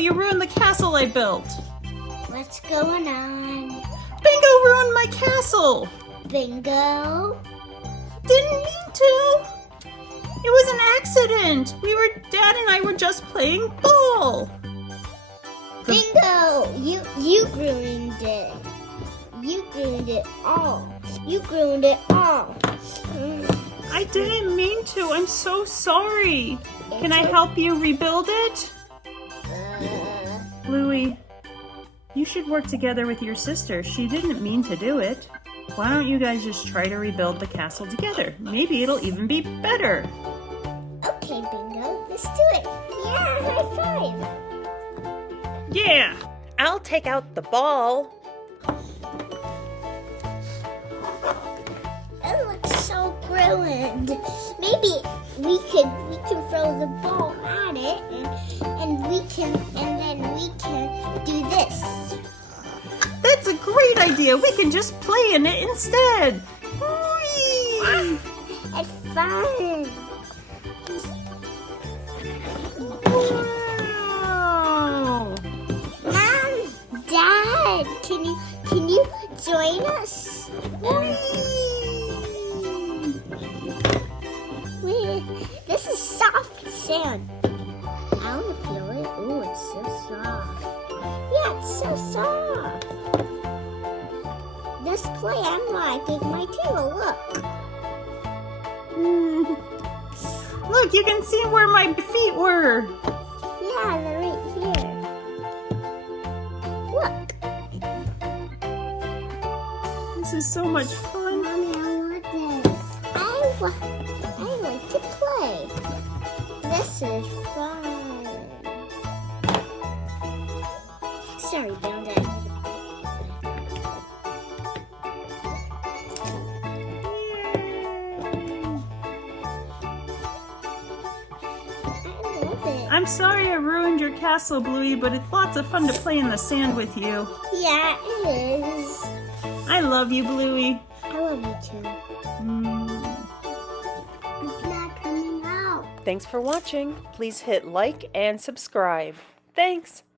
you ruined the castle I built. What's going on? Bingo ruined my castle. Bingo? Didn't mean to. It was an accident. Dad and I were just playing ball. Bingo! You ruined it. You ruined it all. You ruined it all. I didn't mean to. I'm so sorry. Can I help you rebuild it? Bluey, you should work together with your sister. She didn't mean to do it. Why don't you guys just try to rebuild the castle together? Maybe it'll even be better. Okay, Bingo. Let's do it. Yeah, high five. Yeah. I'll take out the ball. It looks so ruined. Maybe we can throw the ball at it and then we can do this. That's a great idea. We can just play in it instead. Whee! It's fun. Wow. Mom, Dad, can you join us? This is soft sand. I want to feel it. Ooh, it's so soft. Yeah, it's so soft. This play I'm liking my tail. Look. Look, you can see where my feet were. Yeah, they're right here. Look. This is so much fun. Mommy, I want this. I like to play. This is fun. Sorry, Bill, Dad. I love it. I'm sorry I ruined your castle, Bluey, but it's lots of fun to play in the sand with you. Yeah, it is. I love you, Bluey. I love you too. It's not coming out. Thanks for watching. Please hit like and subscribe. Thanks.